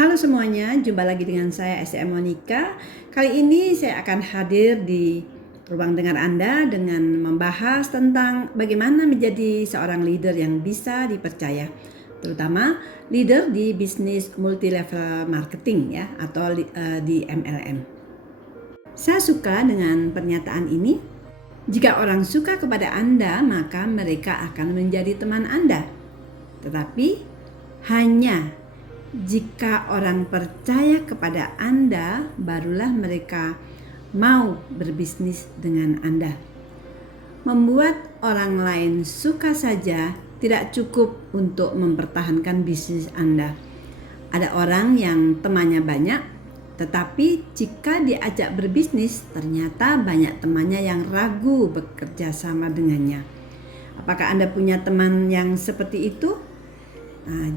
Halo semuanya, jumpa lagi dengan saya SCM Monica. Kali ini saya akan hadir di ruang dengar Anda dengan membahas tentang bagaimana menjadi seorang leader yang bisa dipercaya, terutama leader di bisnis multi level marketing ya, atau di MLM. Saya suka dengan pernyataan ini. Jika orang suka kepada Anda, maka mereka akan menjadi teman Anda. Tetapi hanya jika orang percaya kepada Anda, barulah mereka mau berbisnis dengan Anda. Membuat orang lain suka saja tidak cukup untuk mempertahankan bisnis Anda. Ada orang yang temannya banyak, tetapi jika diajak berbisnis, ternyata banyak temannya yang ragu bekerja sama dengannya. Apakah Anda punya teman yang seperti itu?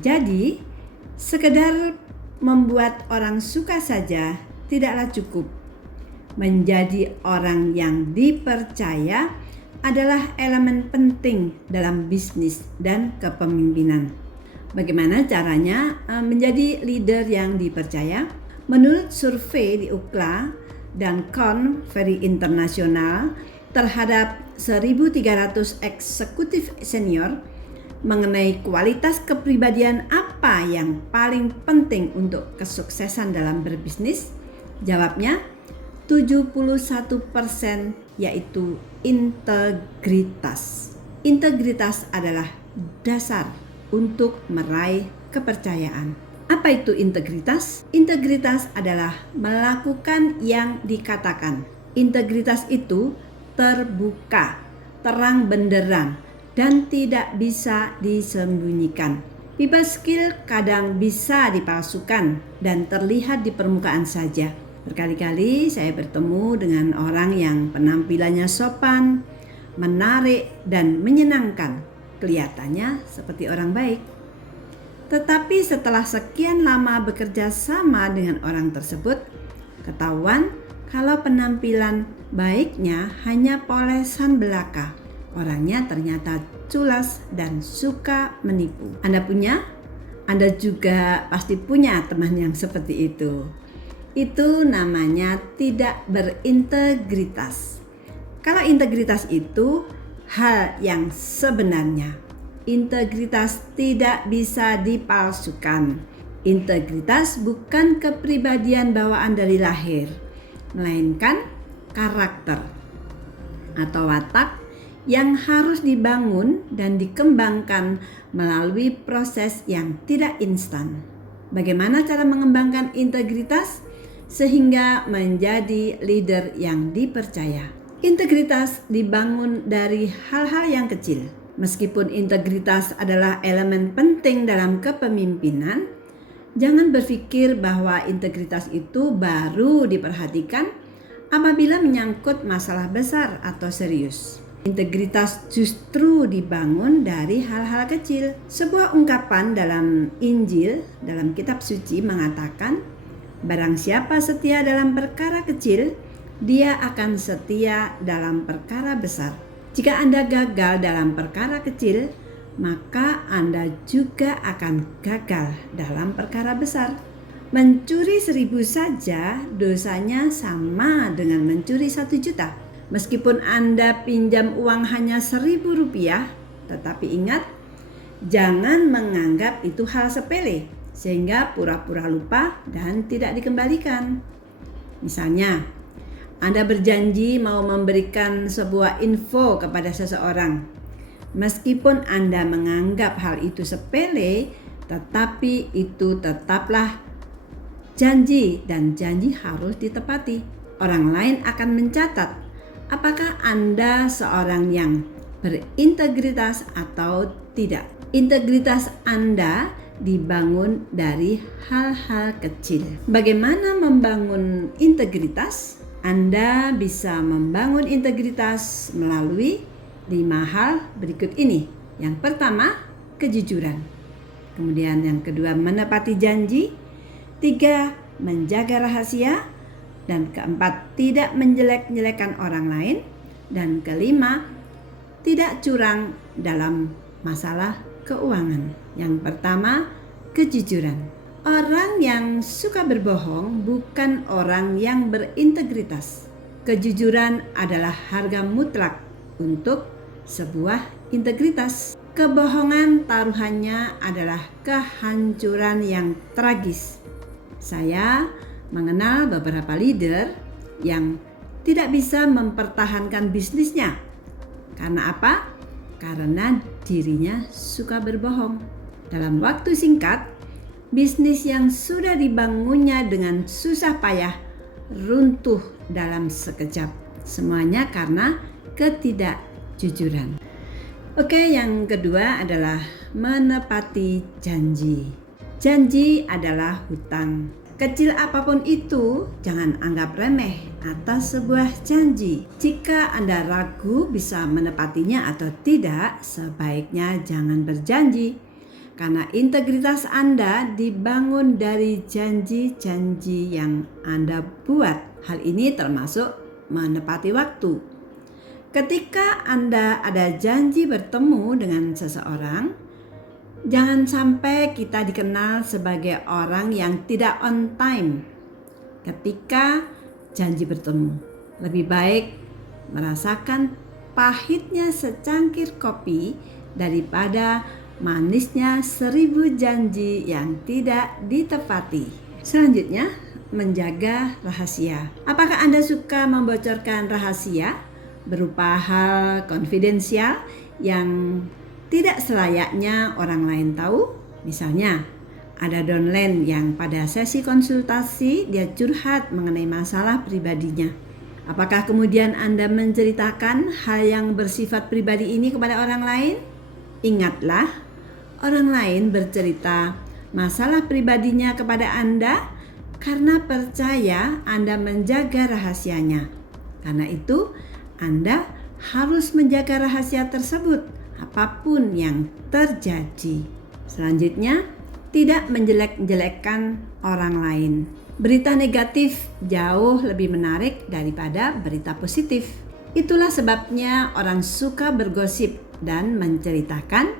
Jadi sekedar membuat orang suka saja tidaklah cukup. Menjadi orang yang dipercaya adalah elemen penting dalam bisnis dan kepemimpinan. Bagaimana caranya menjadi leader yang dipercaya? Menurut survei di UCLA dan Korn Ferry International terhadap 1.300 eksekutif senior mengenai kualitas kepribadian apa yang paling penting untuk kesuksesan dalam berbisnis, jawabnya 71% yaitu integritas. Integritas adalah dasar untuk meraih kepercayaan. Apa itu integritas? Integritas adalah melakukan yang dikatakan. Integritas itu terbuka, terang benderang, dan tidak bisa disembunyikan. People skill kadang bisa dipalsukan dan terlihat di permukaan saja. Berkali-kali saya bertemu dengan orang yang penampilannya sopan, menarik, dan menyenangkan. Kelihatannya seperti orang baik. Tetapi setelah sekian lama bekerja sama dengan orang tersebut, ketahuan kalau penampilan baiknya hanya polesan belaka. Orangnya ternyata culas dan suka menipu. Anda juga pasti punya teman yang seperti itu. Itu namanya tidak berintegritas. Kalau integritas itu hal yang sebenarnya. Integritas tidak bisa dipalsukan. Integritas bukan kepribadian bawaan dari lahir, melainkan karakter atau watak yang harus dibangun dan dikembangkan melalui proses yang tidak instan. Bagaimana cara mengembangkan integritas sehingga menjadi leader yang dipercaya? Integritas dibangun dari hal-hal yang kecil. Meskipun integritas adalah elemen penting dalam kepemimpinan, jangan berpikir bahwa integritas itu baru diperhatikan apabila menyangkut masalah besar atau serius. Integritas justru dibangun dari hal-hal kecil. Sebuah ungkapan dalam Injil, dalam kitab suci mengatakan, barang siapa setia dalam perkara kecil, dia akan setia dalam perkara besar. Jika Anda gagal dalam perkara kecil, maka Anda juga akan gagal dalam perkara besar. Mencuri 1.000 saja dosanya sama dengan mencuri 1 juta. Meskipun Anda pinjam uang hanya Rp1.000, tetapi ingat, jangan menganggap itu hal sepele sehingga pura-pura lupa dan tidak dikembalikan. Misalnya, Anda berjanji mau memberikan sebuah info kepada seseorang. Meskipun Anda menganggap hal itu sepele, tetapi itu tetaplah janji dan janji harus ditepati. Orang lain akan mencatat apakah Anda seorang yang berintegritas atau tidak. Integritas Anda dibangun dari hal-hal kecil. Bagaimana membangun integritas? Anda bisa membangun integritas melalui 5 hal berikut ini. Yang pertama, kejujuran. Kemudian yang kedua, menepati janji. 3, menjaga rahasia. Dan keempat, tidak menjelek-jelekan orang lain. Dan kelima, tidak curang dalam masalah keuangan. Yang pertama, kejujuran. Orang yang suka berbohong bukan orang yang berintegritas. Kejujuran adalah harga mutlak untuk sebuah integritas. Kebohongan taruhannya adalah kehancuran yang tragis. Saya mengenal beberapa leader yang tidak bisa mempertahankan bisnisnya. Karena apa? Karena dirinya suka berbohong. Dalam waktu singkat, bisnis yang sudah dibangunnya dengan susah payah runtuh dalam sekejap. Semuanya karena ketidakjujuran. Oke, yang kedua adalah menepati janji. Janji adalah hutang. Kecil apapun itu, jangan anggap remeh atas sebuah janji. Jika Anda ragu bisa menepatinya atau tidak, sebaiknya jangan berjanji. Karena integritas Anda dibangun dari janji-janji yang Anda buat. Hal ini termasuk menepati waktu. Ketika Anda ada janji bertemu dengan seseorang, jangan sampai kita dikenal sebagai orang yang tidak on time ketika janji bertemu. Lebih baik merasakan pahitnya secangkir kopi daripada manisnya 1000 janji yang tidak ditepati. Selanjutnya, menjaga rahasia. Apakah Anda suka membocorkan rahasia berupa hal konfidensial yang tidak selayaknya orang lain tahu? Misalnya, ada downline yang pada sesi konsultasi dia curhat mengenai masalah pribadinya. Apakah kemudian Anda menceritakan hal yang bersifat pribadi ini kepada orang lain? Ingatlah, orang lain bercerita masalah pribadinya kepada Anda karena percaya Anda menjaga rahasianya. Karena itu, Anda harus menjaga rahasia tersebut apapun yang terjadi. Selanjutnya, tidak menjelek-jelekkan orang lain. Berita negatif jauh lebih menarik daripada berita positif. Itulah sebabnya orang suka bergosip dan menceritakan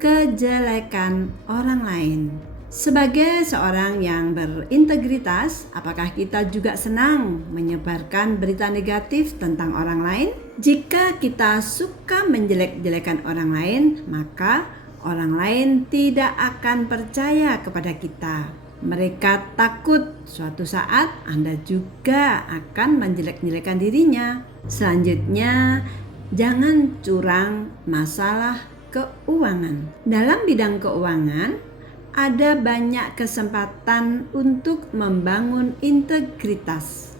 kejelekan orang lain. Sebagai seorang yang berintegritas, apakah kita juga senang menyebarkan berita negatif tentang orang lain? Jika kita suka menjelek-jelekan orang lain, maka orang lain tidak akan percaya kepada kita. Mereka takut suatu saat Anda juga akan menjelek-jelekan dirinya. Selanjutnya, jangan curang masalah keuangan. Dalam bidang keuangan, ada banyak kesempatan untuk membangun integritas.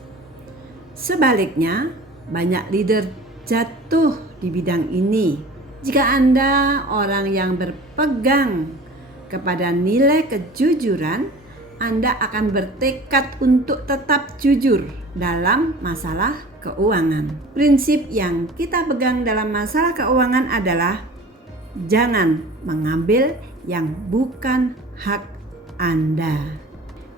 Sebaliknya, banyak leader jatuh di bidang ini. Jika Anda orang yang berpegang kepada nilai kejujuran, Anda akan bertekad untuk tetap jujur dalam masalah keuangan. Prinsip yang kita pegang dalam masalah keuangan adalah jangan mengambil yang bukan hak Anda.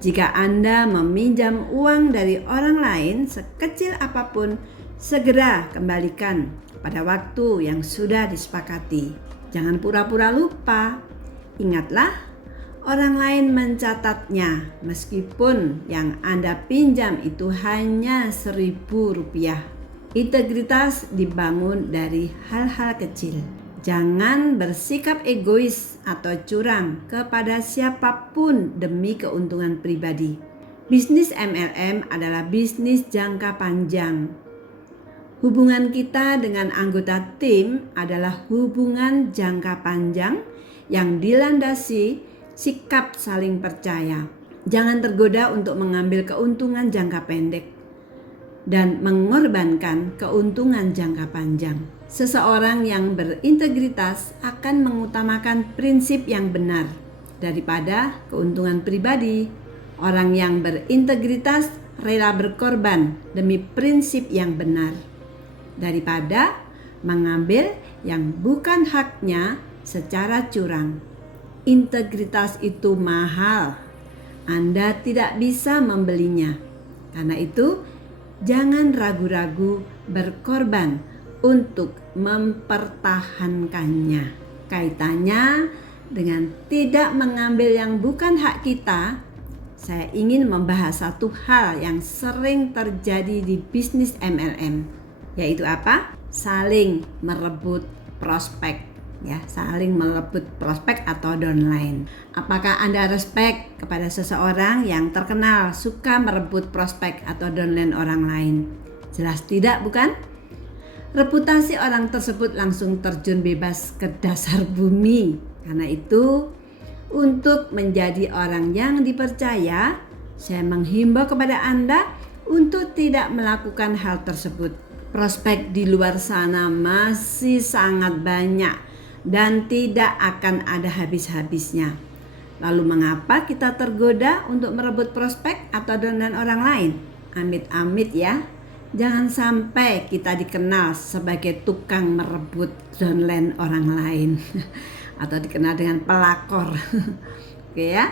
Jika Anda meminjam uang dari orang lain sekecil apapun, segera kembalikan pada waktu yang sudah disepakati. Jangan pura-pura lupa. Ingatlah, orang lain mencatatnya meskipun yang Anda pinjam itu hanya Rp1.000. Integritas dibangun dari hal-hal kecil. Jangan bersikap egois atau curang kepada siapapun demi keuntungan pribadi. Bisnis MLM adalah bisnis jangka panjang. Hubungan kita dengan anggota tim adalah hubungan jangka panjang yang dilandasi sikap saling percaya. Jangan tergoda untuk mengambil keuntungan jangka pendek dan mengorbankan keuntungan jangka panjang. Seseorang yang berintegritas akan mengutamakan prinsip yang benar daripada keuntungan pribadi. Orang yang berintegritas rela berkorban demi prinsip yang benar daripada mengambil yang bukan haknya secara curang. Integritas itu mahal. Anda tidak bisa membelinya. Karena itu, jangan ragu-ragu berkorban untuk mempertahankannya. Kaitannya dengan tidak mengambil yang bukan hak kita saya ingin membahas satu hal yang sering terjadi di bisnis MLM, yaitu apa? Saling merebut prospek. Ya, saling merebut prospek atau downline. Apakah Anda respect kepada seseorang yang terkenal suka merebut prospek atau downline orang lain? Jelas tidak, bukan? Reputasi orang tersebut langsung terjun bebas ke dasar bumi. Karena itu, untuk menjadi orang yang dipercaya, saya menghimbau kepada Anda untuk tidak melakukan hal tersebut. Prospek di luar sana masih sangat banyak dan tidak akan ada habis-habisnya. Lalu mengapa kita tergoda untuk merebut prospek atau downline orang lain? Amit-amit ya. Jangan sampai kita dikenal sebagai tukang merebut downline orang lain atau dikenal dengan pelakor. Oke ya.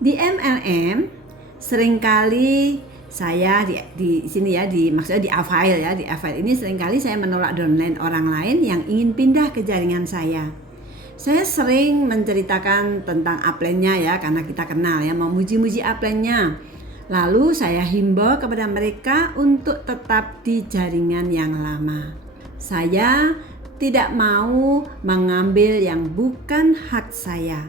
Di MLM seringkali saya di sini ya, maksudnya di Avail ya, di Avail ini seringkali saya menolak downline orang lain yang ingin pindah ke jaringan saya. Saya sering menceritakan tentang upline-nya ya, karena kita kenal ya, memuji-muji upline-nya. Lalu saya himbau kepada mereka untuk tetap di jaringan yang lama. Saya tidak mau mengambil yang bukan hak saya.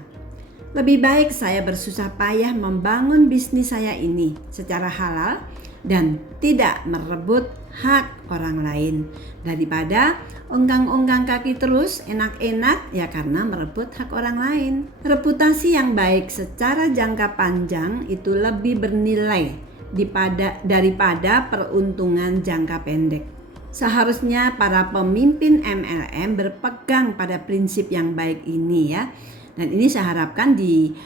Lebih baik saya bersusah payah membangun bisnis saya ini secara halal dan tidak merebut hak orang lain daripada ongkang-ongkang kaki terus enak-enak ya karena merebut hak orang lain. Reputasi yang baik secara jangka panjang itu lebih bernilai daripada peruntungan jangka pendek. Seharusnya para pemimpin MLM berpegang pada prinsip yang baik ini ya. Dan ini saya harapkan di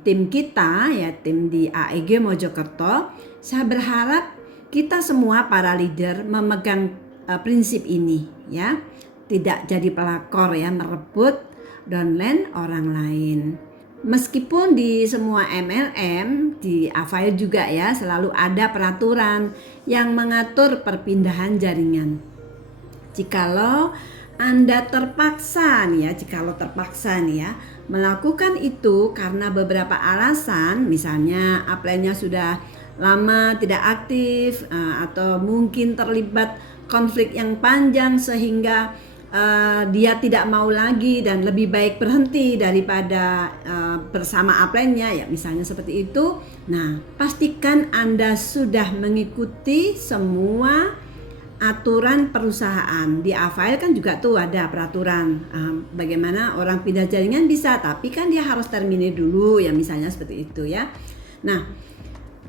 tim kita ya, tim di AEG Mojokerto, saya berharap kita semua para leader memegang prinsip ini ya, tidak jadi pelakor ya, merebut downline orang lain. Meskipun di semua MLM, di Avail juga ya, selalu ada peraturan yang mengatur perpindahan jaringan. Jikalau Anda terpaksa nih ya, melakukan itu karena beberapa alasan, misalnya upline-nya sudah lama tidak aktif atau mungkin terlibat konflik yang panjang sehingga dia tidak mau lagi dan lebih baik berhenti daripada bersama upline-nya ya, misalnya seperti itu. Nah, pastikan Anda sudah mengikuti semua aturan perusahaan. Di Avail kan juga tuh ada peraturan bagaimana orang pindah jaringan bisa, tapi kan dia harus terminate dulu ya, misalnya seperti itu ya. Nah,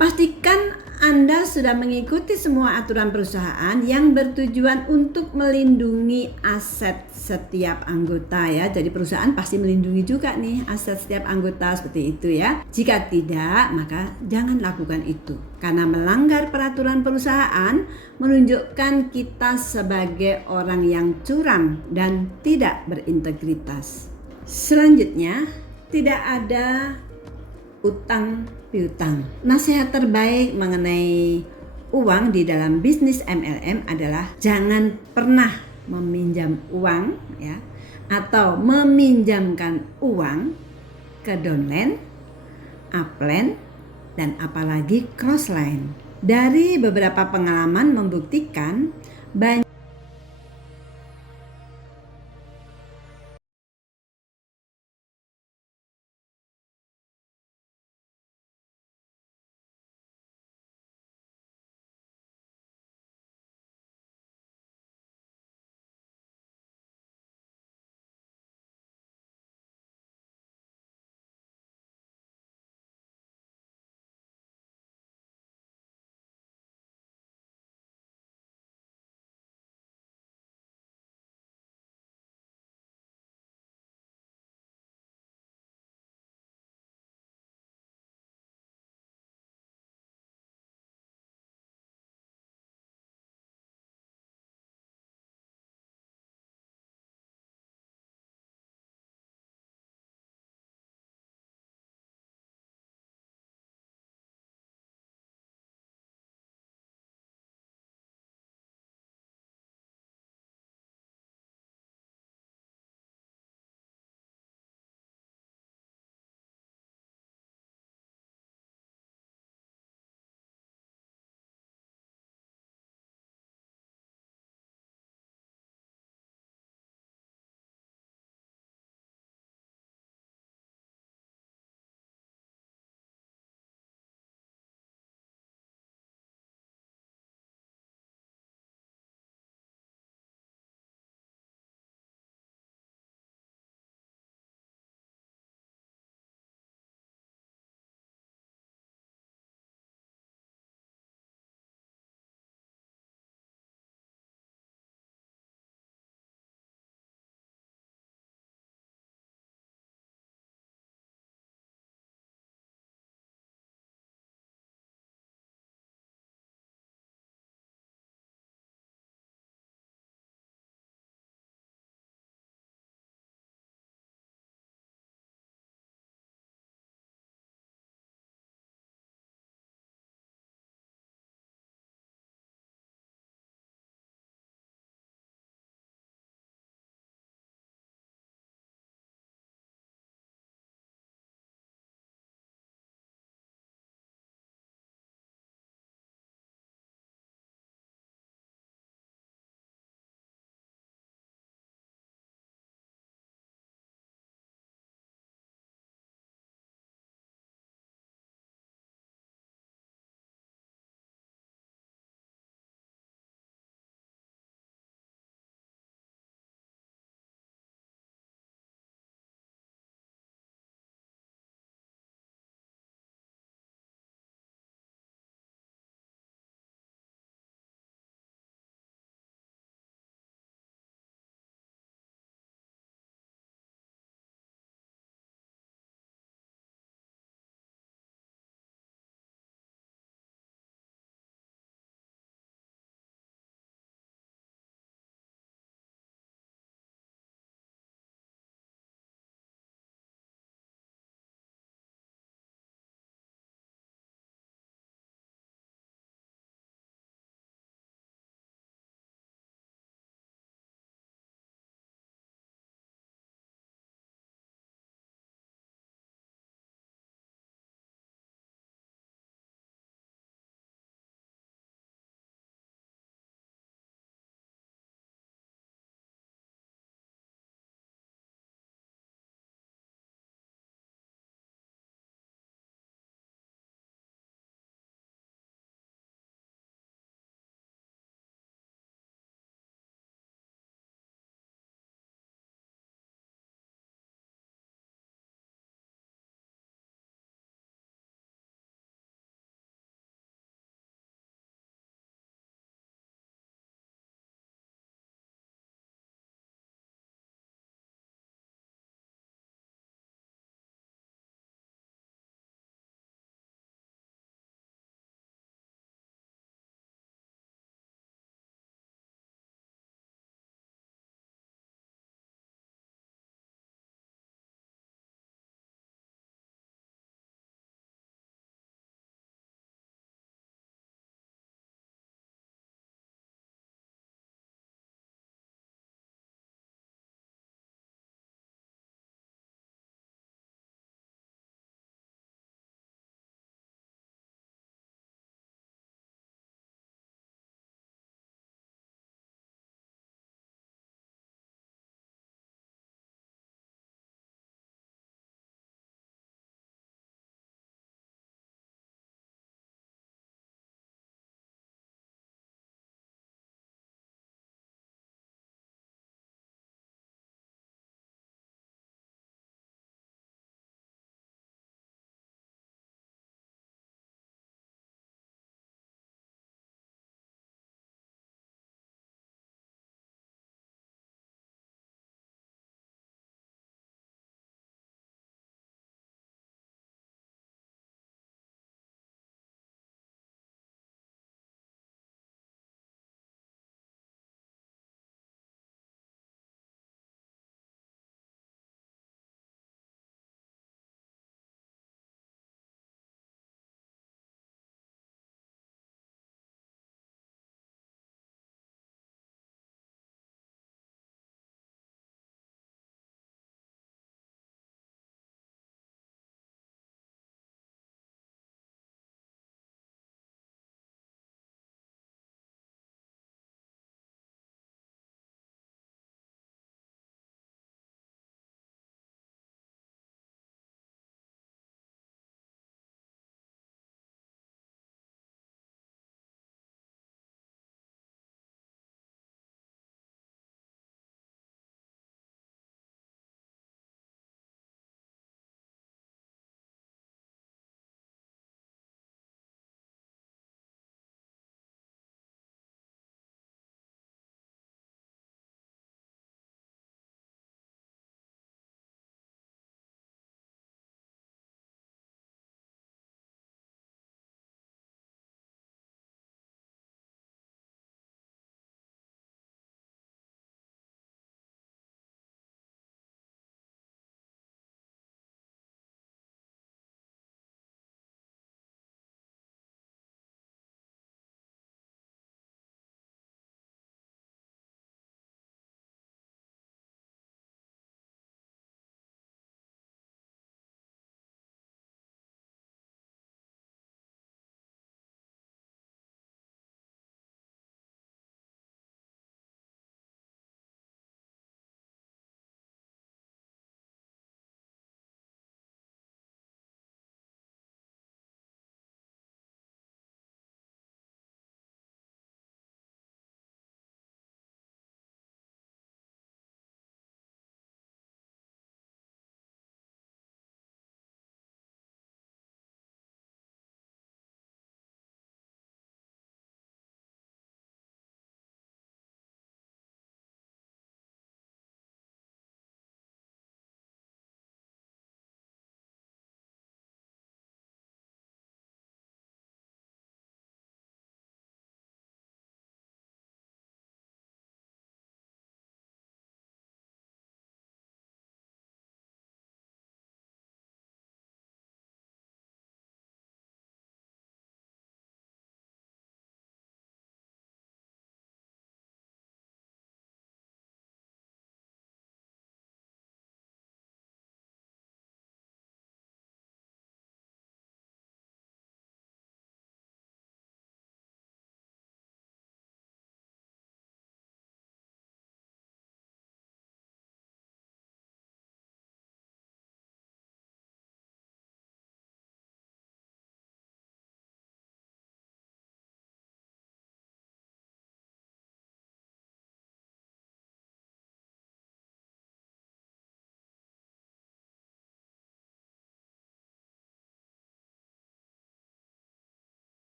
pastikan Anda sudah mengikuti semua aturan perusahaan yang bertujuan untuk melindungi aset setiap anggota ya. Jadi perusahaan pasti melindungi juga nih aset setiap anggota seperti itu ya. Jika tidak, maka jangan lakukan itu. Karena melanggar peraturan perusahaan menunjukkan kita sebagai orang yang curang dan tidak berintegritas. Selanjutnya, tidak ada utang piutang. Nasihat terbaik mengenai uang di dalam bisnis MLM adalah jangan pernah meminjam uang ya, atau meminjamkan uang ke downline, upline, dan apalagi crossline. Dari beberapa pengalaman membuktikan banyak